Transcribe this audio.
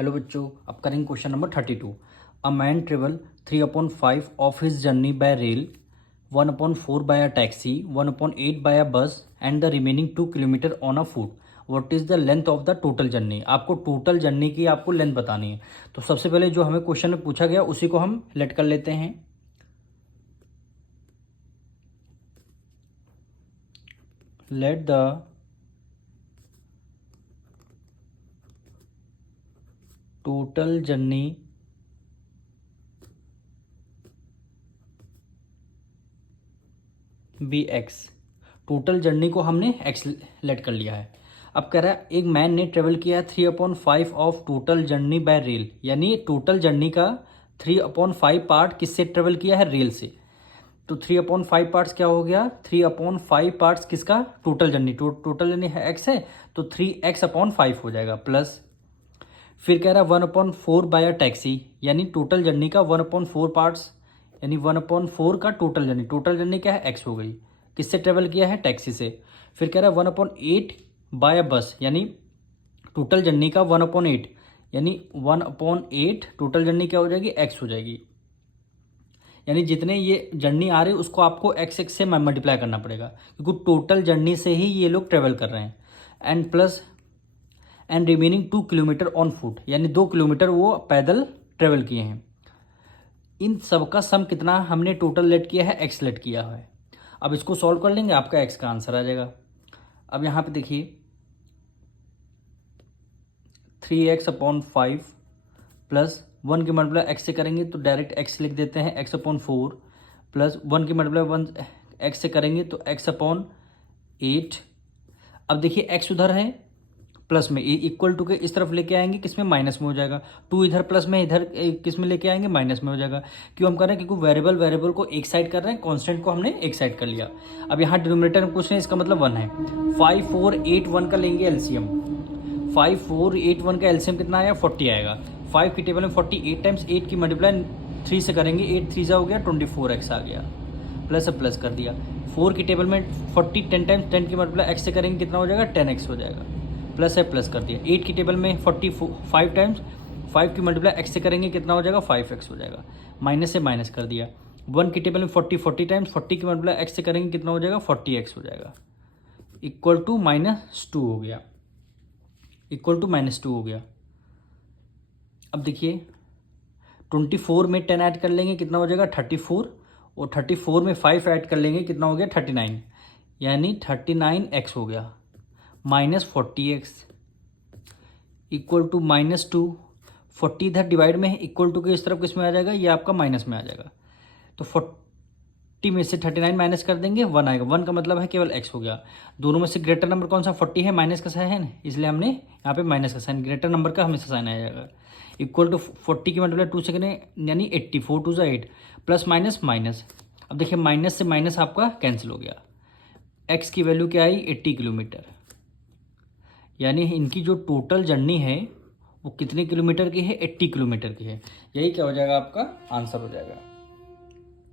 Hello बच्चों, अब करेंगे question number 32। A man travel 3/5 of his journey by rail, 1/4 by a taxi, 1/8 by a bus and the remaining 2 kilometre on a foot. What is the length of the total journey. आपको total journey की आपको length बतानी है। तो सबसे पहले जो हमें क्वेश्चन में पूछा गया उसी को हम लेट कर लेते हैं। Let the total journey be X. Total journey को हमने एक्स लेट कर लिया है। अब कह रहा है एक मैन ने ट्रेवल किया है 3/5 of total journey by rail, यानी टोटल जर्नी का 3/5 पार्ट किससे ट्रेवल किया है, रेल से। तो 3/5 पार्ट्स क्या हो गया, 3/5 पार्ट्स किसका, टोटल जर्नी। टोटल जर्नी है एक्स है तो 3x/5 हो जाएगा प्लस। फिर कह रहा है 1/4 बाय अ टैक्सी, यानी टोटल जर्नी का 1/4 पार्ट्स, यानी 1/4 का टोटल जर्नी क्या है, एक्स हो गई। किससे ट्रेवल किया है, टैक्सी से। फिर कह रहा है 1/8 बाय अ बस, यानी टोटल जर्नी का 1/8, यानी 1/8 टोटल जर्नी क्या हो जाएगी, एक्स हो जाएगी। यानी जितने ये जर्नी आ रही है उसको आपको एक्स एक्स से मल्टीप्लाई करना पड़ेगा, क्योंकि टोटल जर्नी से ही ये लोग ट्रेवल कर रहे हैं। And plus and remaining 2 kilometre on foot, यानी 2 किलोमीटर वो पैदल ट्रेवल किए हैं। इन सब का सम कितना हमने टोटल लेट किया है, एक्स लेट किया है। अब इसको सॉल्व कर लेंगे, आपका एक्स का आंसर आ जाएगा। अब यहाँ पे देखिए 3x/5 प्लस 1 की मल्टीप्लाई एक्स से करेंगे तो डायरेक्ट एक्स लिख देते हैं, x/4 प्लस 1 की मल्टीप्लाई 1 एक्स से करेंगे तो x/8। अब देखिए एक्स उधर है प्लस में, इक्वल टू के इस तरफ लेके आएंगे, किस में, माइनस में हो जाएगा। 2 इधर प्लस में, इधर किस में लेके आएंगे, माइनस में हो जाएगा। क्यों हम कर रहे हैं, क्योंकि वेरिएबल को एक साइड कर रहे हैं, कांस्टेंट को हमने एक साइड कर लिया। अब यहाँ डिनोमिनेटर में पूछ रहे हैं, इसका मतलब 1 है। 5 4 8 1 का लेंगे एलसीएम। 5 4 8 1 का एलसीएम कितना आएगा, 40 आएगा। 5 की टेबल में 48 टाइम्स 8 की मल्टीप्लाई 3 से करेंगे, 8 3 हो गया 24x आ गया, प्लस कर दिया। 4 की टेबल में 40 10 टाइम्स 10 की मल्टीप्लाई एक्स से करेंगे कितना हो जाएगा, 10x हो जाएगा, प्लस कर दिया। 8 की टेबल में 45 टाइम्स 5 की मल्टीप्लाई एक्स से करेंगे कितना हो जाएगा, 5x हो जाएगा, माइनस से माइनस कर दिया। 1 की टेबल में 40 टाइम्स 40 की मल्टीप्लाई एक्स से करेंगे कितना हो जाएगा, 40x हो जाएगा, इक्वल टू -2 हो गया, इक्वल टू -2 हो गया। अब देखिए 24 में 10 ऐड कर लेंगे कितना हो जाएगा, 34, और 34 में 5 ऐड कर लेंगे कितना हो गया, 39, यानी 39x हो गया, -40x इक्वल टू -2। 40 इधर डिवाइड में है, इक्वल टू के इस तरफ किस में आ जाएगा, ये आपका माइनस में आ जाएगा। तो 40 में से 39 माइनस कर देंगे, 1 आएगा। 1 का मतलब है केवल x हो गया। दोनों में से ग्रेटर नंबर कौन सा, 40 है, माइनस का साइन है, इसलिए हमने यहाँ पे माइनस का साइन, ग्रेटर नंबर का हमेशा साइन आ जाएगा। इक्वल टू 40 की मल्टीप्लाई 2 से करें, यानी 80, 4 2 8, प्लस माइनस माइनस। अब देखिए माइनस से माइनस आपका कैंसिल हो गया। x की वैल्यू क्या आई, 80 किलोमीटर, यानी इनकी जो टोटल जर्नी है वो कितने किलोमीटर की है, 80 किलोमीटर की है। यही क्या हो जाएगा, आपका आंसर हो जाएगा।